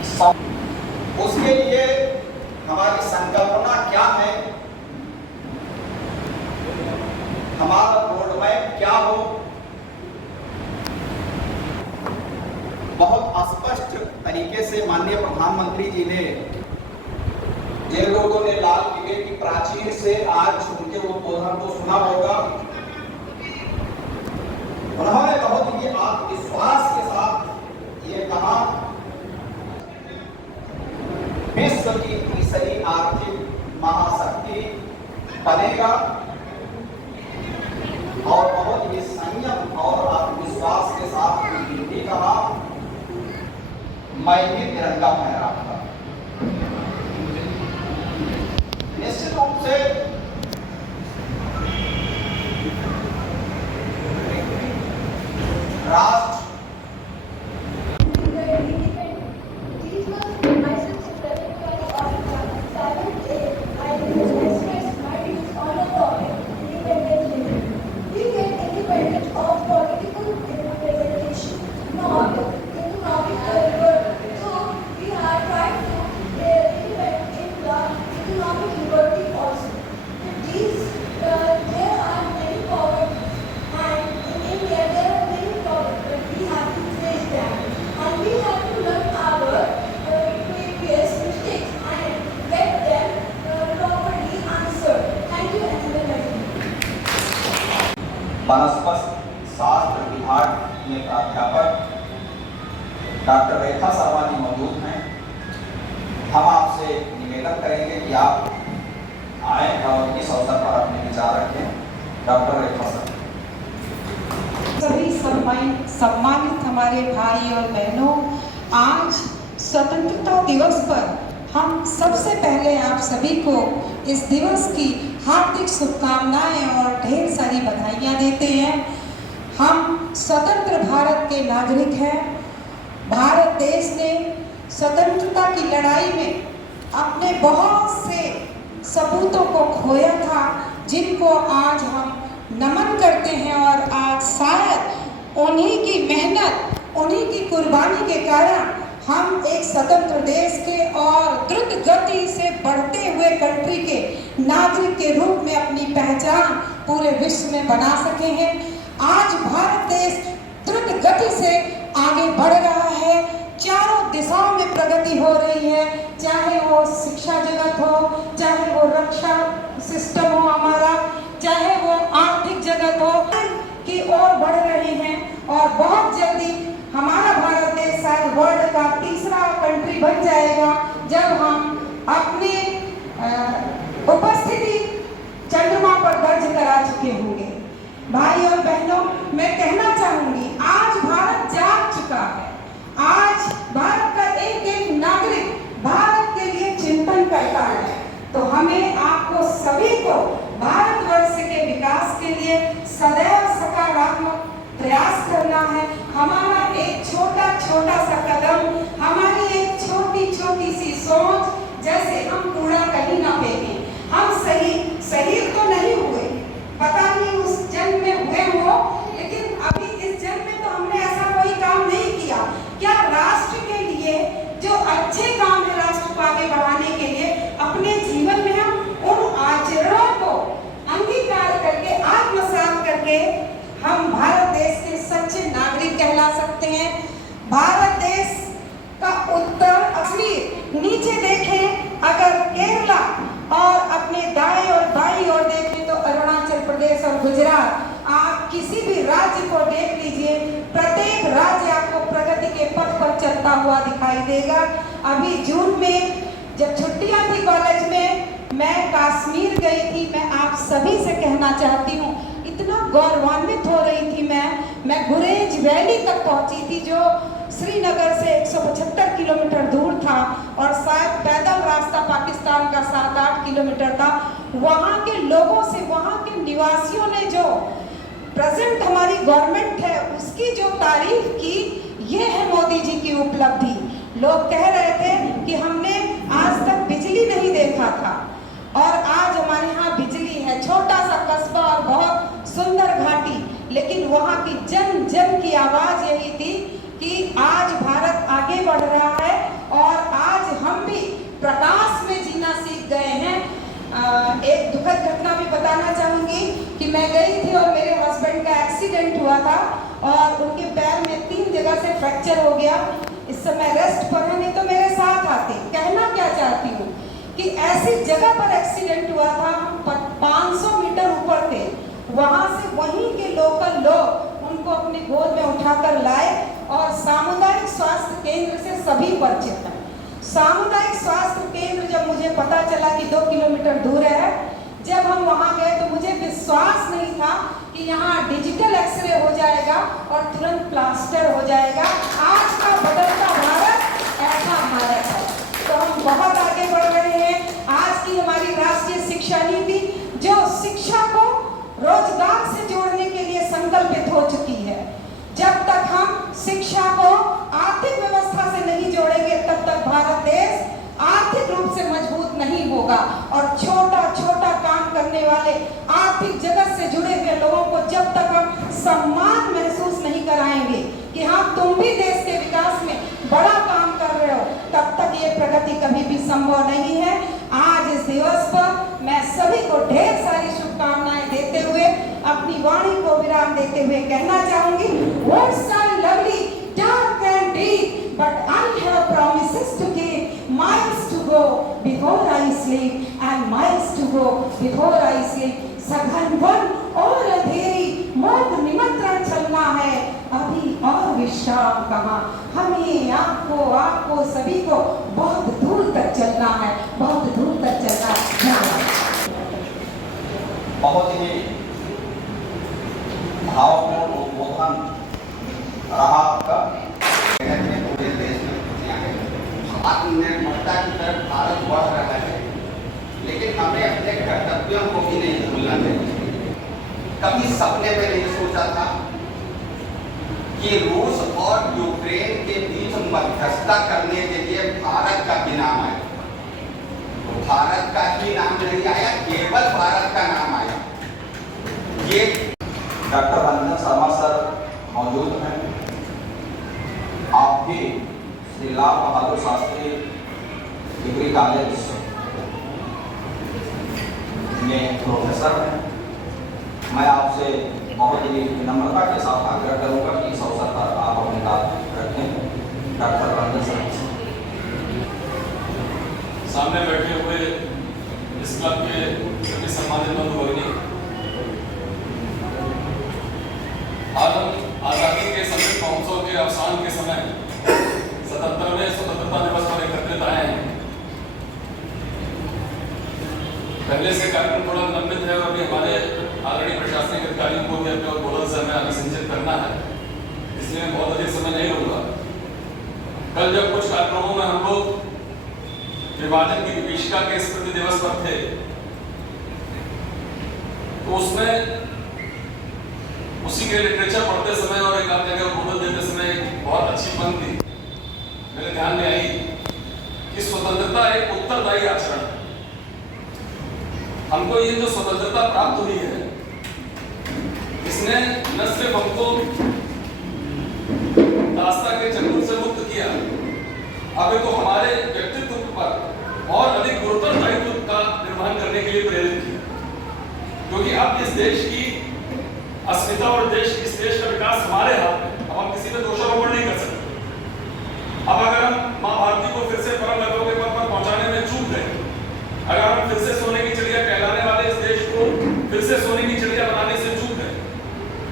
उसके लिए हमारी संकल्पना क्या है, हमारा रोड मैप क्या हो, बहुत स्पष्ट तरीके से माननीय प्रधानमंत्री जी ने, जिन लोगों ने लाल किले की प्राचीर से आज उनके उद्बोधन को सुना होगा, उन्होंने बहुत ही आत्मविश्वास के साथ ये कहा, विश्व की तीसरी आर्थिक महाशक्ति बनेगा और बहुत ही संयम और आत्मविश्वास के साथ भी कहा, मैं भी तिरंगा फहराऊंगा। निश्चित रूप से राष्ट्र वनस्पति शास्त्र विभाग में प्राध्यापक डॉक्टर रेखा शर्मा जी मौजूद हैं। हम आपसे निवेदन करेंगे कि आप आए और इस अवसर पर अपने विचार रखें। डॉक्टर रेखा शर्मा। सभी सम्मानित हमारे भाई और बहनों, आज स्वतंत्रता दिवस पर हम सबसे पहले आप सभी को इस दिवस की हार्दिक शुभकामनाएं और ढेर सारी बधाइयां देते हैं। हम स्वतंत्र भारत के नागरिक हैं। भारत देश ने स्वतंत्रता की लड़ाई में अपने बहुत से सपूतों को खोया था, जिनको आज हम नमन करते हैं और आज शायद उन्हीं की मेहनत, उन्हीं की कुर्बानी के कारण हम एक स्वतंत्र देश के और द्रुत गति से बढ़ते हुए कंट्री के नागरिक के रूप में अपनी पहचान पूरे विश्व में बना सके हैं। आज भारत देश द्रुत गति से आगे बढ़ रहा है, चारों दिशाओं में प्रगति हो रही है, चाहे वो शिक्षा जगत हो, चाहे वो रक्षा सिस्टम हो हमारा, चाहे वो आर्थिक जगत हो, की ओर बढ़ रही हैं और बहुत जल्दी हमारा भारत देश शायद वर्ल्ड का तीसरा कंट्री बन जाएगा, जब हम अपनी उपस्थिति चंद्रमा पर दर्ज करा चुके होंगे। भाई और बहनों, मैं कहना चाहूंगी, आज भारत जाग चुका है। आज भारत का एक एक नागरिक भारत के लिए चिंतन करता है। तो हमें आपको सभी को भारतवर्ष के विकास के लिए सदैव सकारात्मक प्रयास करना है। हमारा एक छोटा छोटा सा कदम, हमारी एक छोटी छोटी सी सोच, जैसे हम कूड़ा कहीं ना फेंकें, हम शहीद तो नहीं हुए, पता नहीं उस जन्म में हुए हो, लेकिन अभी इस जन्म में तो हमने ऐसा कोई काम नहीं किया। क्या राष्ट्र के लिए जो अच्छे काम है, राष्ट्र को आगे बढ़ाने के लिए अपने जीवन में हम उन आचरणों को अंगीकार करके, आत्मसात करके हम भारत देश के सच्चे नागरिक कहला सकते हैं। भारत देश का उत्तर असली नीचे देखें, अगर केरला और अपने दाएं और बाईं ओर देखें तो अरुणाचल प्रदेश और गुजरात, आप किसी भी राज्य को देख लीजिए, प्रत्येक राज्य आपको प्रगति के पथ पर चलता हुआ दिखाई देगा। अभी जून में जब छुट्टियां थी कॉलेज में, मैं कश्मीर गई थी। मैं आप सभी से कहना चाहती हूँ, इतना गौरवान्वित हो रही थी मैं गुरेज वैली तक पहुंची थी, जो श्रीनगर से 175 किलोमीटर दूर था और शायद पैदल रास्ता पाकिस्तान का 7-8 किलोमीटर था। वहाँ के लोगों से, वहाँ के निवासियों ने जो प्रेजेंट हमारी गवर्नमेंट है उसकी जो तारीफ की, ये है मोदी जी की उपलब्धि। लोग कह रहे थे कि हमने आज तक बिजली नहीं देखा था और आज हमारे यहाँ बिजली है। छोटा सा कस्बा और बहुत सुंदर घाटी, लेकिन वहाँ की जन जन की आवाज यही थी कि आज भारत आगे बढ़ रहा है और मैं गई थी और मेरे हस्बैंड का एक्सीडेंट हुआ था और उनके पैर में 3 जगह से फ्रैक्चर हो गया। इस समय रेस्ट पर है, नहीं तो मेरे साथ आते। कहना क्या चाहती हूँ कि ऐसी जगह पर एक्सीडेंट हुआ था, हम 500 मीटर ऊपर थे, वहाँ से वहीं के लोकल लोग उनको अपनी गोद में उठाकर लाए और सामुदायिक स्वास्थ्य केंद्र से सभी परिचित हैं। सामुदायिक स्वास्थ्य केंद्र जब मुझे पता चला कि 2 किलोमीटर दूर है, जब हम वहाँ गए तो मुझे विश्वास नहीं था कि यहाँ डिजिटल एक्सरे हो जाएगा और तुरंत प्लास्टर हो जाएगा। आज का बदलता भारत ऐसा भारत है। तो हम बहुत आगे बढ़ रहे हैं। आज की हमारी राष्ट्रीय शिक्षा नीति जो शिक्षा को रोजगार से जोड़ने के लिए संकल्पित हो चुकी है। जब तक हम शिक्षा को आर्थिक व्यवस्था से नहीं जोड़ेंगे तब तक भारत देश आर्थिक रूप से मजबूत नहीं होगा। और छोटा छोटा काम करने वाले आर्थिक जगत से जुड़े हुए लोगों को जब तक हम सम्मान महसूस नहीं कराएंगे कि हाँ तुम भी देश के विकास में बड़ा काम कर रहे हो, तब तक ये प्रगति कभी भी संभव नहीं है। आज इस दिवस पर मैं सभी को ढेर सारी शुभकामनाएं देते हुए अपनी वाणी को विराम देते हुए कहना चाहूंगी, words are lovely, dark and deep, but I have promises to give, miles to go before I sleep and miles to go before I sleep. सघन वन और अंधेरी मौत निमंत्रण चलना है, अभी और विश्राम कहाँ। हमें आपको सभी को बहुत दूर तक चलना है, बहुत दूर तक चलना है। बहुत ही भावपूर्ण उद्बोधन रहा आपका। पूरे देश में आत्मनिर्भरता की तरफ भारत बढ़ रहा है, लेकिन हमें अपने कर्तव्यों को भी नहीं भूलना चाहिए। कभी सपने में नहीं सोचा था कि रूस और यूक्रेन के बीच मध्यस्थता करने के लिए भारत का भी नाम आया। तो भारत का ही नाम नहीं आया, केवल भारत का नाम आया। ये डॉक्टर रंजन शर्मा सर मौजूद हैं। आप भी श्री लाल बहादुर शास्त्री डिग्री कॉलेज में प्रोफेसर हैं। मैं आपसे बहुत ही विनम्रता के साथ आग्रह करूंगा कि इस अवसर पर आप अपनी बात रखें। डॉक्टर रंजन शर्मा सामने बैठे हुए इस क्लब के सभी सम्मानित बंधु भगिनी, आज हम आज़ादी के अमृत महोत्सव के अवसान के समय 77वें स्वतंत्रता दिवस पर एकत्रित आए हैं। पहले से कार्यक्रम थोड़ा लंबित है और अभी हमारे आदरणीय प्रशासनिक अधिकारियों को भी अपने उद्बोधन से हमें अभिसंचित करना है, इसलिए मैं बहुत अधिक समय नहीं लूंगा। कल जब कुछ कार्यक्रमों में हम लोग विभाजन की विभीषिका के स्मृति दिवस पर थे, तो उसमें उसी के लिटरेचर पढ़ते समय और एक आध जगह उद्बोधन देते समय एक बहुत अच्छी पंक्ति मेरे ध्यान में आई कि स्वतंत्रता एक उत्तरदायी आचरण है। हमको ये जो स्वतंत्रता प्राप्त हुई है, इसने न सिर्फ हमको दास्ता के चंगुल से मुक्त किया, अब तो हमारे व्यक्तित्व पर और अधिक गुरुतर दायित्व का निर्वहन करने के लिए प्रेरित किया। क्योंकि अब इस देश की अस्मिता और इस देश का विकास हमारे हाथ में। अब हम किसी पे दोषारोपण नहीं कर सकते। अब अगर हम माँ भारती को फिर से परम लक्ष्यों के पद पर पहुंचाने में चूक गए, अगर हम फिर से सोने की चिड़िया कहलाने वाले इस देश को फिर से सोने की चिड़िया बनाने से चूक गए,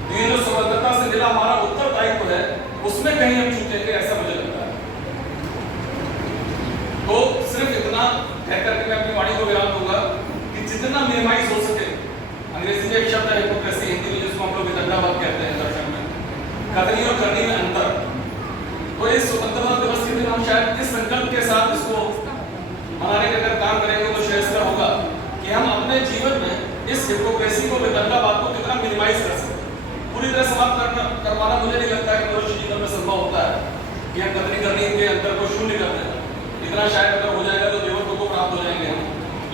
तो ये जो स्वतंत्रता से मिला हमारा उत्तरदायित्व है, उसमें कहीं हम चूकेंगे, ऐसा मुझे लगता है। तो सिर्फ इतना कहकर के मैं अपनी वाणी को विराम दूंगा कि जितना मिनिमाइज हो सके, अंग्रेजी में एक शब्द है हिपोक्रेसी, हिंदी में जिसको हम लोग वितंडावाद कहते हैं दर्शन में, कथनी और करनी में अंतर। तो इस स्वतंत्रता दिवस के दिन हम शायद इस संकल्प के साथ इसको मनाने का अगर काम करेंगे तो श्रेष्ठ होगा कि हम अपने जीवन में इस हिपोक्रेसी को, वितंडावाद को कितना मिनिमाइज कर सकते। पूरी तरह समाप्त करवाना मुझे नहीं लगता है कि मनुष्य जीवन में संभव होता है कि हम कथनी करनी के अंतर को शून्य कर दें। इतना शायद अगर हो जाएगा तो देवत्व को प्राप्त हो जाएंगे हम,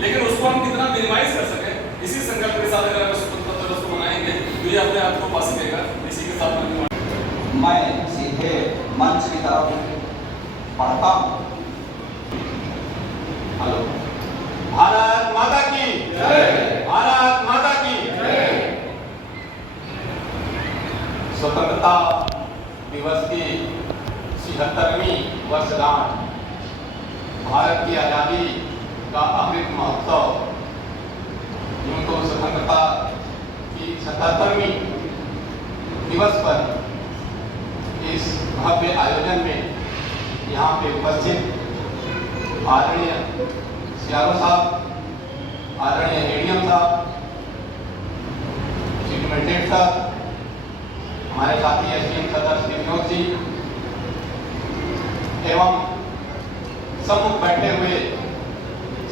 लेकिन उसको हम कितना मिनिमाइज कर सके, इसी संकल्प के साथ अगर हम स्वतंत्रता दिवस को मनाएंगे तो ये अपने आप को पा सकेगा। इसी के साथ मैं सीधे मंच की तरफ पढ़ता हूँ। हेलो, भारत माता की जय, भारत माता की जय। स्वतंत्रता दिवस की 76वीं वर्षगांठ, भारत की आज़ादी का अमृत महोत्सव, यूं तो स्वतंत्रता की 77वीं दिवस पर इस भव्य आयोजन में यहाँ पे उपस्थित आदरणीय सियारो साहब, आदरणीय एडीएम साहब, चीफ मजिस्ट्रेट साहब, हमारे साथी एसडीएम सदर श्री विनोद जी एवं सम्मुख बैठे हुए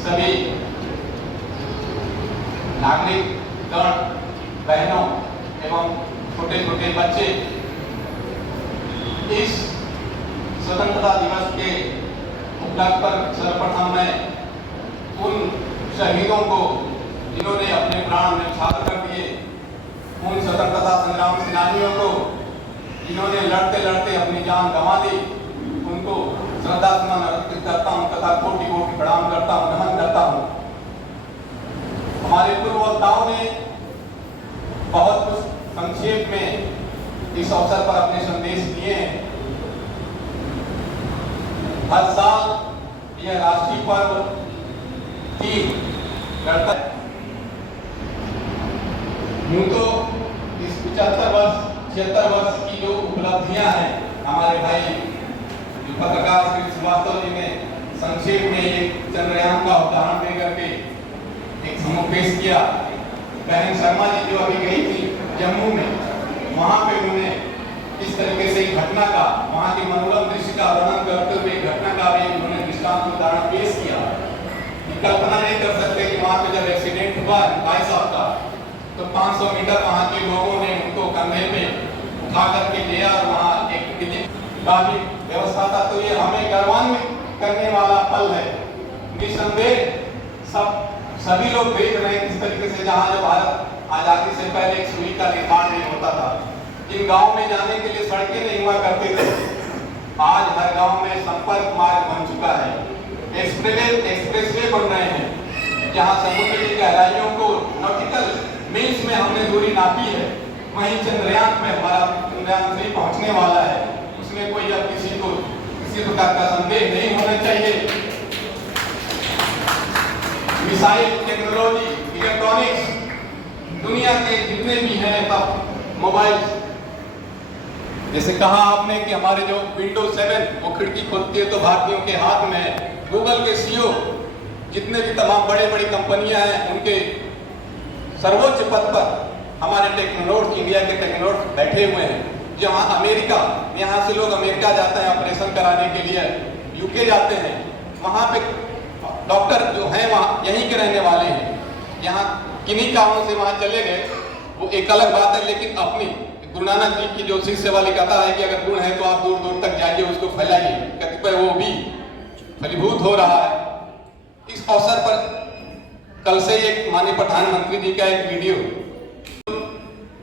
सभी नागरिक गण, बहनों एवं छोटे छोटे बच्चे, इस स्वतंत्रता दिवस के उपलक्ष्य पर सर्वप्रथम मैं उन शहीदों को जिन्होंने अपने प्राण न्यौछावर कर दिए, उन स्वतंत्रता संग्राम सेनानियों को जिन्होंने लड़ते लड़ते अपनी जान गंवा दी, उनको श्रद्धा सुमन अर्पित करता हूँ तथा कोटि कोटि प्रणाम करता हूँ, नमन करता हूँ। हमारे पूर्व वक्ताओं ने बहुत कुछ संक्षेप में इस अवसर पर अपने संदेश दिए हैं। हर साल यह राष्ट्रीय पर्व थीम गणतंत्र, यूं तो इस 75 वर्ष 76 वर्ष की जो उपलब्धियां हैं, हमारे भाई जो पत्रकार श्री श्रीवास्तव जी ने संक्षेप में एक चंद्रयान का उदाहरण दे करके एक समूह पेश किया। बहन शर्मा जी जो अभी गई थी जम्मू में, वहां पे उन्होंने इस तरीके से घटना का, वहां के मनोरम दृश्य का वर्णन करते हुए घटना का भी उन्होंने दृष्टांत उदाहरण पेश किया। कल्पना नहीं कर सकते कि वहां पे जब एक्सीडेंट हुआ भाई साहब का, तो 500 मीटर वहां के लोगों ने उनको कंधे पे उठा करके लिया और वहां एक का भी व्यवस्था था। तो ये हमें गौरवान्वित करने वाला पल है। निसंदेह सभी लोग देख रहे हैं किस तरीके से जहां जो भारत आजादी से पहले एक सुई का निर्माण नहीं होता था, इन गांव में जाने के लिए सड़कें नहीं हुआ करते थे, आज हर गांव में संपर्क मार्ग बन चुका है, एक्सप्रेसवे बन रहे हैं, जहां समुद्र की गहराइयों को नॉटिकल मील्स में हमने दूरी नापी है, वहीं चंद्रयान में हमारा चंद्रयान 3 पहुंचने वाला है। उसमें कोई अब किसी प्रकार का संदेह नहीं होना चाहिए। मिसाइल टेक्नोलॉजी, इलेक्ट्रॉनिक्स, दुनिया के जितने भी हैं सब मोबाइल, जैसे कहा आपने कि हमारे जो विंडोज 7 वो खिड़की खोलती है तो भारतीयों के हाथ में, गूगल के सीईओ जितने भी तमाम बड़े बड़ी कंपनियां हैं उनके सर्वोच्च पद पर हमारे टेक्नोलॉट, इंडिया के टेक्नोलॉट बैठे हुए हैं। जहाँ अमेरिका, यहाँ से लोग अमेरिका जाते हैं ऑपरेशन कराने के लिए, यूके जाते हैं, वहाँ पे डॉक्टर जो हैं वहाँ यहीं के रहने वाले हैं, यहाँ किन्हीं कारणों से वहाँ चले गए, वो एक अलग बात है। लेकिन अपनी गुरु नानक जी की जो शिष्य वाली कथा है कि अगर गुण है तो आप दूर दूर तक जाइए, उसको फैलाइए, कतिपय वो भी फलीभूत हो रहा है। इस अवसर पर कल से एक माननीय प्रधानमंत्री जी का एक वीडियो,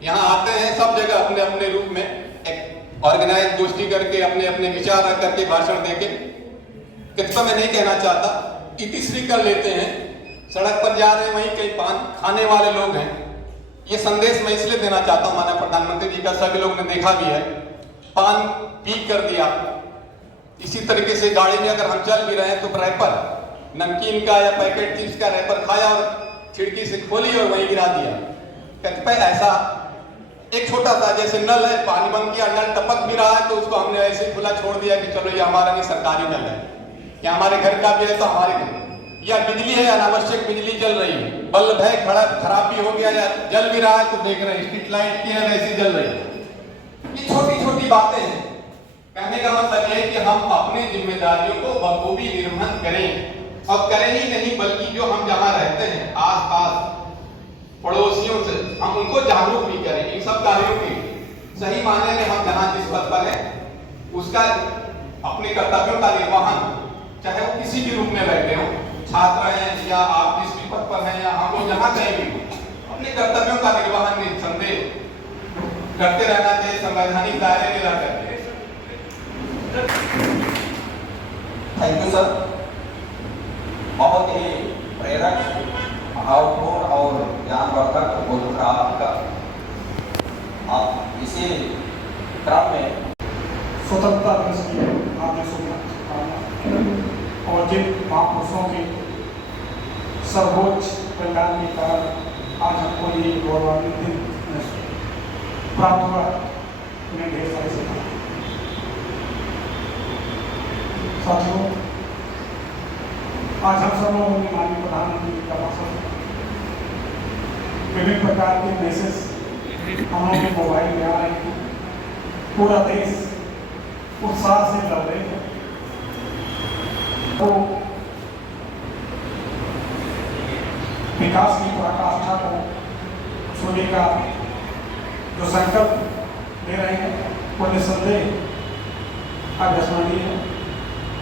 यहाँ आते हैं सब जगह अपने अपने रूप में एक ऑर्गेनाइज गोष्ठी करके अपने अपने विचार रख करके भाषण देके, कतिपय मैं नहीं कहना चाहता, इतिश्री कर लेते हैं, सड़क पर जा रहे हैं वहीं कई पान खाने वाले लोग हैं। ये संदेश मैं इसलिए देना चाहता हूँ माननीय प्रधानमंत्री जी का, सभी लोग ने देखा भी है, पान पी कर दिया। इसी तरीके से गाड़ी में अगर हम चल भी रहे हैं तो रैपर नमकीन का या पैकेट चिप्स का रैपर खाया और खिड़की से खोली और वहीं गिरा दिया। कतिपय ऐसा एक छोटा सा जैसे नल है, पानी बंद किया, नल टपक भी रहा है तो उसको हमने ऐसे खुला छोड़ दिया कि चलो ये हमारा नहीं सरकारी नल है, या हमारे घर का भी है तो हमारे घर, या बिजली है अनावश्यक बिजली जल रही है, बल्ब है खराबी हो गया या जल भी रहा है तो देख रहे हैं स्ट्रीट लाइट की है वैसी जल रही है। ये छोटी छोटी बातें हैं। कहने का मतलब यह है कि हम अपनी जिम्मेदारियों को बखूबी निर्वहन करें, और करें ही नहीं बल्कि जो हम जहाँ रहते हैं आस पास पड़ोसियों से हम उनको जागरूक भी करें इन सब कार्यों की। सही मायने में हम जहाँ जिस पद पर हैं उसका अपने कर्तव्यों का निर्वहन, चाहे वो किसी भी रूप में बैठे हो, छात्र हैं या आप जिस भी पद पर हैं या हम लोग जहाँ कहीं भी, अपने कर्तव्यों का निर्वहन निसंदेह करते रहना चाहिए संवैधानिक दायरे में रह करके। थैंक यू सर, बहुत ही प्रेरक, भावपूर्ण और ज्ञानवर्धक बोध रहा आपका। आप इसी क्रम में स्वतंत्रता दिवस की हार्दिक शुभकामनाएं और जिन महापुरुषों के सर्वोच्च कल्याण के कारण आज हमको ये गौरवान्वित दिन प्राप्त हुआ, उन्हें ढेर सारी शुभकामनाएं। साथियों, आज हम सब लोगों ने माननीय प्रधानमंत्री जी का भाषण, विभिन्न प्रकार के मैसेज हम लोगों के मोबाइल में आ रहे हैं। पूरा देश उत्साह से लड़ रहे हैं। तो विकास की पराकाष्ठा को छूने का जो संकल्प ले रहे हैं वो निस्संदेह अविस्मरणीय है।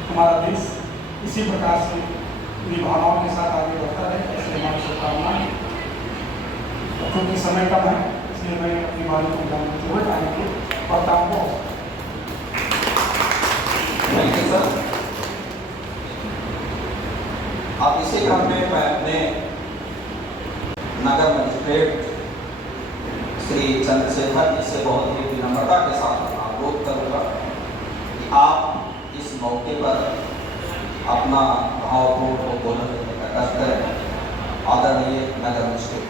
हमारा देश इसी प्रकार से इन्हीं भावनाओं के साथ आगे बढ़ता है, ऐसी हमारी शुभकामनाएं। क्योंकि समय कम है, इसलिए मैं अपनी बारी को विराम देते हुए आगे के वक्ताओं को थैंक यू सर। अब इसी क्रम में मैं अपने नगर मजिस्ट्रेट श्री चंद्रशेखर जी से बहुत ही विनम्रता के साथ अनुरोध करूँगा कि आप इस मौके पर अपना भावपूर्ण उद्बोधन देने का कष्ट करें। आदरणीय नगर मजिस्ट्रेट।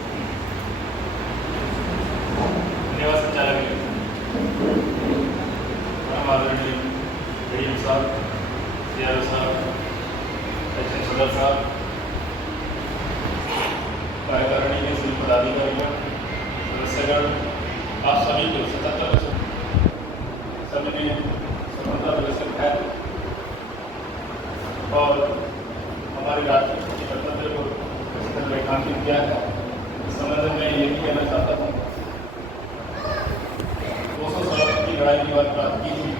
धन्यवाद संचालक आदरणीय डीएम साहब, सीआरओ साहब, सेक्शन सदर साहब, कार्यकारिणी के सभी पदाधिकारियों, सदस्यगण, आप सभी को 77 सभी ने स्वतंत्रता दिवस की बधाई और हमारे राष्ट्रीय कर्तव्य को इस तरह रेखांकित किया है। इस संबंध में ये भी कहना चाहता हूँ, 200 साल की लड़ाई की बात की थी।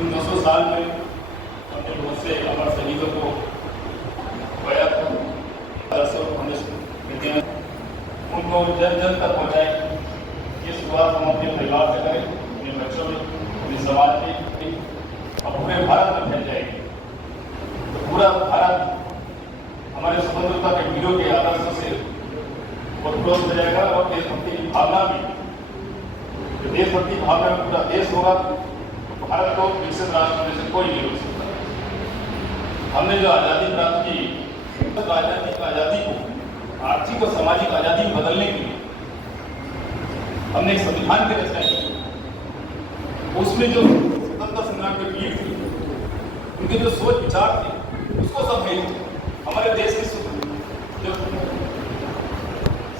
इन 200 साल में हमने बहुत से अमर शहीदों को खोया था। उनको जन जन तक पहुँचाए। ये शुरुआत हम अपने परिवार से करें, अपने बच्चों में, अपने समाज में और पूरे भारत में फैल जाएगी। तो पूरा भारत हमारे स्वतंत्रता के वीरों के आदर्शों से उत्प्रोत हो जाएगा और देशभक्ति की भावना भी, देशभक्ति की भावना में पूरा देश होगा तो भारत को विकसित राष्ट्र में से कोई नहीं रोक सकता। हमने जो आज़ादी प्राप्त की, राजनीतिक आज़ादी को आर्थिक और सामाजिक आज़ादी में बदलने के लिए हमने एक संविधान की रचना की। उसमें जो स्वतंत्रता संग्राम के वीर थे, उनके जो सोच विचार थे, उसको समाहित हमारे देश की जो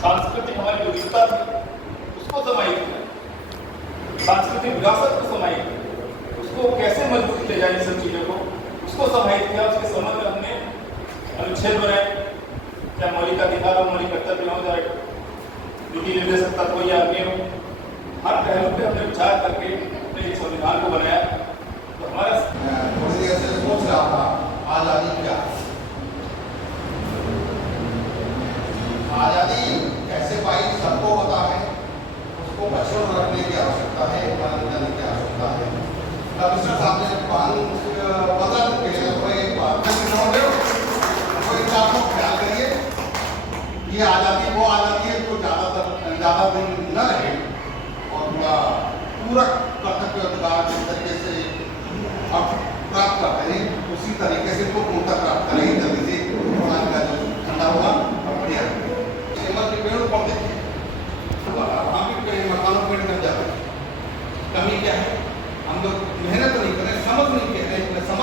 सांस्कृतिक हमारी जो विविधता थी उसको समाहित, सांस्कृतिक विरासत को समाहित, उसको कैसे मजबूत किया जाए, इन सब चीज़ों को उसको समाहित किया। उसके संबंध में हमने अनुच्छेद बनाए, क्या मौलिक अधिकार और मौलिक कर्तव्य हो, चाहे ड्यूटी निर्देशक तत्व या अन्य हो, हर पहलू पे हमने विचार करके अपने एक संविधान को बनाया। तो हमारा थोड़ी देर से सोच रहा था आज़ादी क्या, आज़ादी कैसे पाई सबको पता है, उसको बच्चों में रखने की आवश्यकता है, पालन करने की आवश्यकता है। कमिश्नर साहब ने 15 दिन के लिए ख्याल करिए, ये आज़ादी वो आज़ादी है जो ज़्यादा दिन न रहे और पूरा कर्तव्य अधिकार जिस तरीके से अब प्राप्त करते हैं उसी तरीके से इसको पूर्णता प्राप्त करें। जल्दी से प्रणाली का जो ठंडा होगा और बढ़िया के पेड़ पौधे हम भी मकानों पेड़ कर जाते हैं। कमी क्या है, हम लोग मेहनत नहीं करें, समझ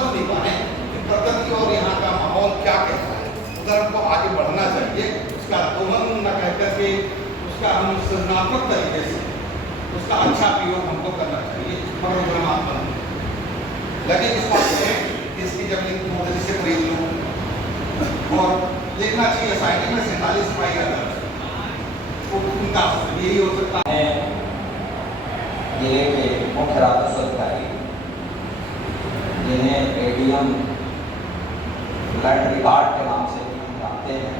नहीं पा रहे कि प्रकृति और यहाँ का माहौल क्या कहता है। उधर हमको आगे बढ़ना चाहिए, उसका दोहन न कह करके उसका हम सृजनात्मक तरीके से उसका अच्छा प्रयोग हमको करना चाहिए। मगर परमात्मा लगे इस बात में इसकी जब मोदी से खरीद लूँ और देखना चाहिए साइकिल में 47 पाई तो उनका यही हो सकता है। जिले के मुख्य राजस्व अधिकारी जिन्हें एडीएम लैंड रिकॉर्ड के नाम से भी हम जानते हैं,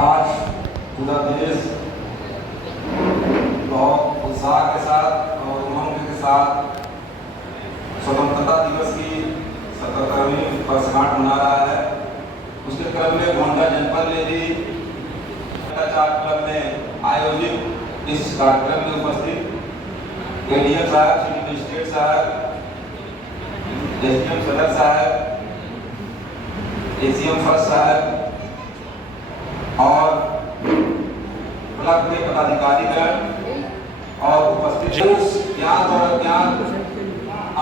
आज पूरा देश बहुत उत्साह के साथ और उमंग के साथ स्वतंत्रता दिवस की 77वीं वर्षगांठ मना रहा है। उसके क्रम में गोंडा जनपद में भी चार क्लब में आयोजित इस कार्यक्रम में उपस्थित एडीएम साहब, सिटी मजिस्ट्रेट साहब, एसडीएम सदर साहब, एसीएम फर्स्ट साहब और ब्लॉक के पदाधिकारीगण और उपस्थित ज्ञान और अज्ञान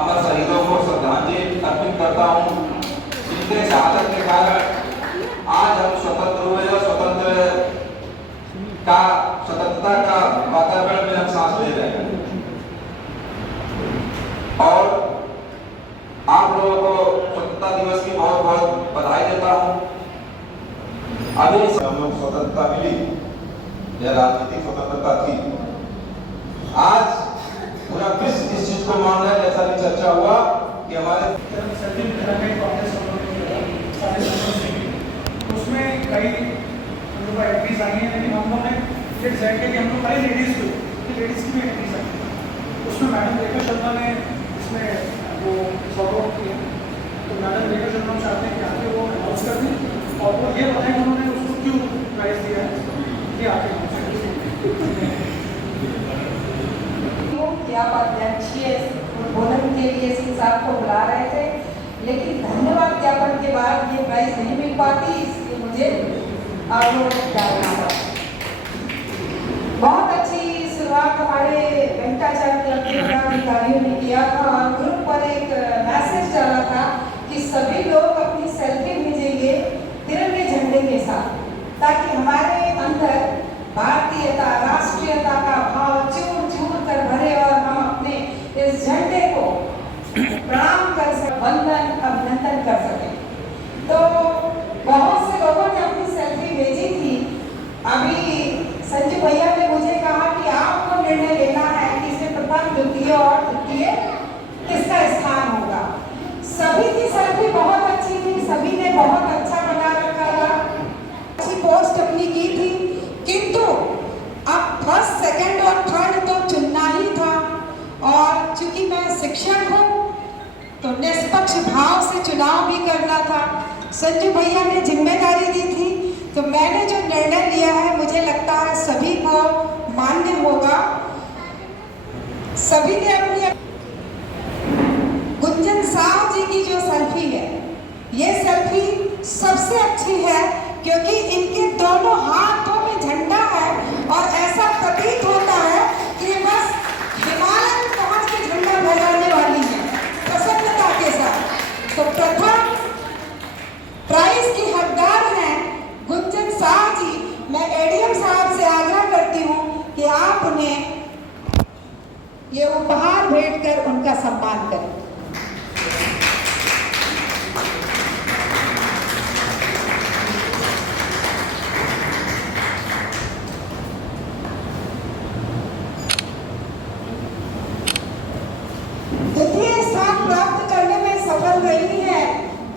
अमर शहीदों को श्रद्धांजलि अर्पित करता हूँ, जिनके शहादत के कारण आज हम स्वतंत्र हुए और स्वतंत्रता का वातावरण में हम सांस ले रहे हैं। और आप लोगों को स्वतंत्रता दिवस की बहुत बहुत बधाई देता हूँ। अभी हम लोग स्वतंत्रता मिली या राजनीतिक स्वतंत्रता थी, आज पूरा विश्व इस चीज को मान रहा है, जैसा भी चर्चा हुआ कि हमारे उसमें कई एंट्रीज आई हैं, लेकिन हम लोगों ने डिसाइड किया कि हम लोग खाली लेडीज को, लेडीज की भी एंट्रीज आई। उसमें मैडम रेखा शर्मा ने इसमें वो सॉर्ट आउट किया, तो मैडम रेखा शर्मा चाहते हैं कि आगे वो अनाउंस कर दें और वो ये बताएं उन्होंने उसको क्यों प्राइज दिया है, ये आगे क्या बात है, अच्छी है। उद्बोधन के लिए सिंह साहब को बुला रहे थे, लेकिन धन्यवाद ज्ञापन के बाद ये प्राइज नहीं मिल पाती, इसलिए मुझे अवरोध डालना पड़ा। बहुत अच्छी शुरुआत हमारे वेंकटाचार्य क्लब के पदाधिकारियों ने किया था और ग्रुप पर एक मैसेज डाला था कि सभी लोग अपनी सेल्फी भेजेंगे तिरंगे झंडे के साथ, ताकि हमारे अंदर भारतीयता, राष्ट्रीयता का भाव चूर चूर कर भरे और हम अपने इस झंडे को प्रणाम कर सकें, वंदन अभिनंदन कर सकें। तो बहुत से लोगों ने अपनी सेल्फी भेजी थी। अभी संजय भैया ने मुझे कहा कि आपको निर्णय लेना है कि इसमें प्रथम, द्वितीय और तृतीय किसका स्थान होगा। सभी की सेल्फी बहुत अच्छी थी, सभी ने बहुत अच्छा बना रखा था, अच्छी पोस्ट अपनी की थी, किंतु अब फर्स्ट, सेकंड और थर्ड तो चुनना ही था। और चूंकि मैं शिक्षक हूँ तो निष्पक्ष भाव से चुनाव भी करना था। संजू भैया ने जिम्मेदारी दी थी, तो मैंने जो निर्णय लिया है मुझे लगता है सभी को मान्य होगा। सभी ने अपनी गुंजन साहब जी की जो सेल्फी है, ये सेल्फी सबसे अच्छी है, क्योंकि इनके दोनों हाथों में झंडा है और ऐसा प्रतीत होता है कि बस हिमालय में पहुंच के झंडा फहराने वाली है प्रसन्नता के साथ। तो प्रथम प्राइज की हकदार हैं गुंजन साह जी। मैं एडीएम साहब से आग्रह करती हूँ कि आप उन्हें ये उपहार भेंट कर उनका सम्मान करें। द्वितीय स्थान प्राप्त करने में सफल रही है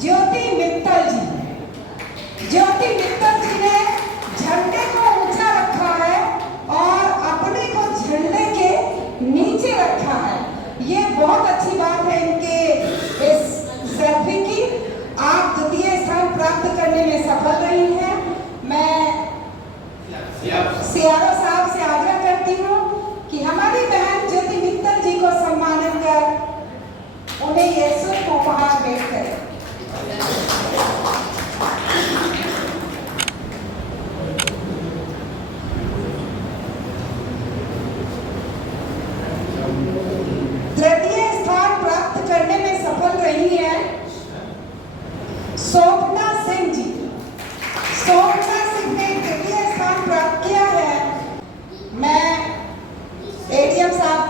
ज्योति मित्तल जी। ज्योति मित्तल जी ने झंडे को ऊंचा रखा है और अपने को झंडे के नीचे रखा है। ये बहुत अच्छी बात है इनके इस सेल्फी की। आप द्वितीय स्थान प्राप्त करने में सफल रही हैं। मैं सियारा साहब से आग्रह करती हूँ कि हमारी बहन ज्योति मित्तल जी को सम्मानित कर उन्हें ये शुभ उपहार भेंट करें। तृतीय स्थान प्राप्त करने में सफल रही है शोभना सिंह जी। शोभना सिंह ने तृतीय स्थान प्राप्त किया है। मैं एडीएम साहब,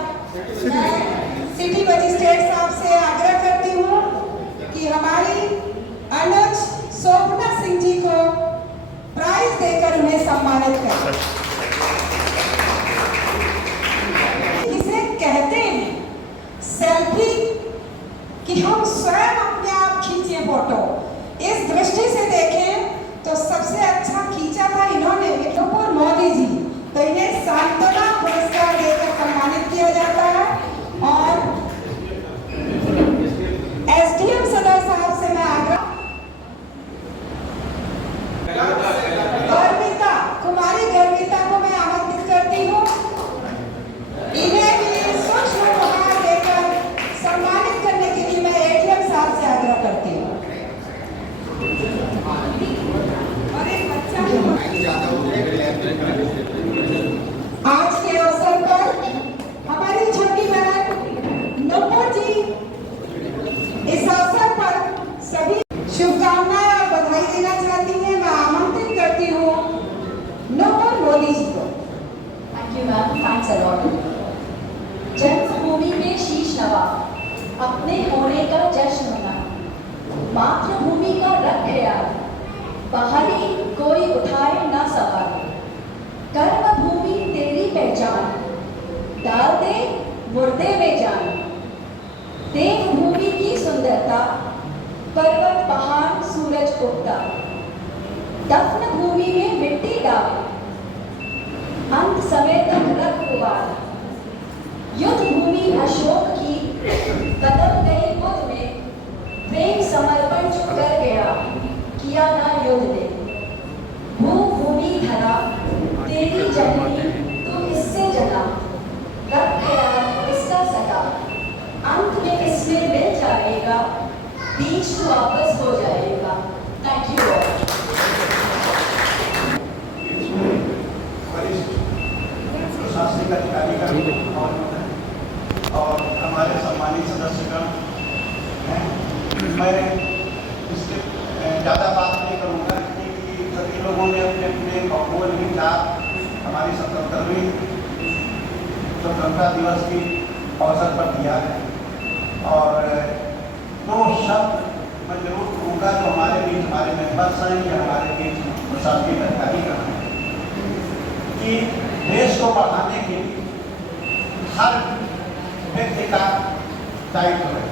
मैं सिटी मजिस्ट्रेट साहब से आग्रह करती हूँ कि हमारी अनुज शोभना सिंह जी को प्राइज देकर उन्हें सम्मानित करें। इसे कहते हैं सेल्फी कि हम स्वयं अपने आप खींचे फोटो। इस दृष्टि से देखें तो सबसे अच्छा खींचा था इन्होंने कपूर मोदी जी, तो इन्हें सांत्वना पुरस्कार देकर सम्मानित किया जाता है। और एसडीएम सदर साहब से मैं आग्रह, गर्विता कुमारी गर्विता थैंक्स अ लॉट। जन्मभूमि में शीश नवा, अपने होने का जश्न मना, मातृभूमि का रख ख्याल, बाहरी कोई उठाए ना सवाल। कर्मभूमि तेरी पहचान, डाल दे मुर्दे में जान। देवभूमि की सुंदरता, पर्वत पहाड़ सूरज उगता। दफन भूमि में मिट्टी डाल, अंत समय तक रख पुवाल। युद्ध भूमि अशोक की, बदल गई बुद्ध में, प्रेम समर्पण जो कर गया, किया ना युद्ध ने। भूमि धरा तेरी जननी, तू इससे जना, रख गया इसका सदा। अंत में इसमें मिल जाएगा, बीच तो वापस हो जाएगा। Thank you all. प्रशासनिक अधिकारी और हमारे सम्मानित सदस्यगण हैं। मैं इसके ज़्यादा बात नहीं करूँगा क्योंकि सभी लोगों ने अपने अपने बोल विचार हमारी 77वीं स्वतंत्रता दिवस की अवसर पर दिया है। और दो शब्द मैं जरूर कहूँगा जो हमारे बीच हमारे मेंबर्स हैं या हमारे बीच प्रशासनिक अधिकारी का है कि देश को बढ़ाने के लिए हर व्यक्ति का दायित्व है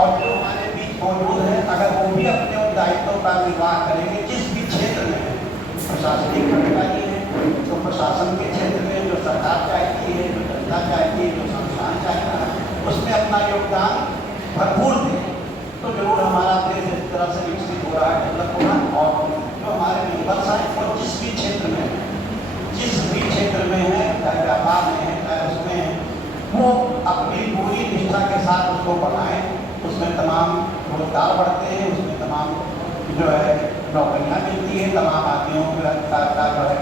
और जो हमारे बीच मौजूद है अगर वो भी अपने उन दायित्वों का निर्वाह करेंगे जिस भी क्षेत्र में है, प्रशासनिक अधिकारी है तो प्रशासन के क्षेत्र में जो सरकार चाहती है, जो जनता चाहती है, जो संस्थान चाहता है उसमें अपना योगदान भरपूर दें तो जरूर हमारा देश इस तरह से विकसित हो रहा है, डेवलप हो रहा है। और जो हमारे मेंबर्स हैं वो जिस भी क्षेत्र में है, चाहे व्यापार में है चाहे उसमें है, वो अपनी पूरी निष्ठा के साथ उसको बढ़ाएं। उसमें तमाम रोजगार बढ़ते हैं, उसमें तमाम जो है नौकरियां मिलती है, तमाम आदमियों का जो है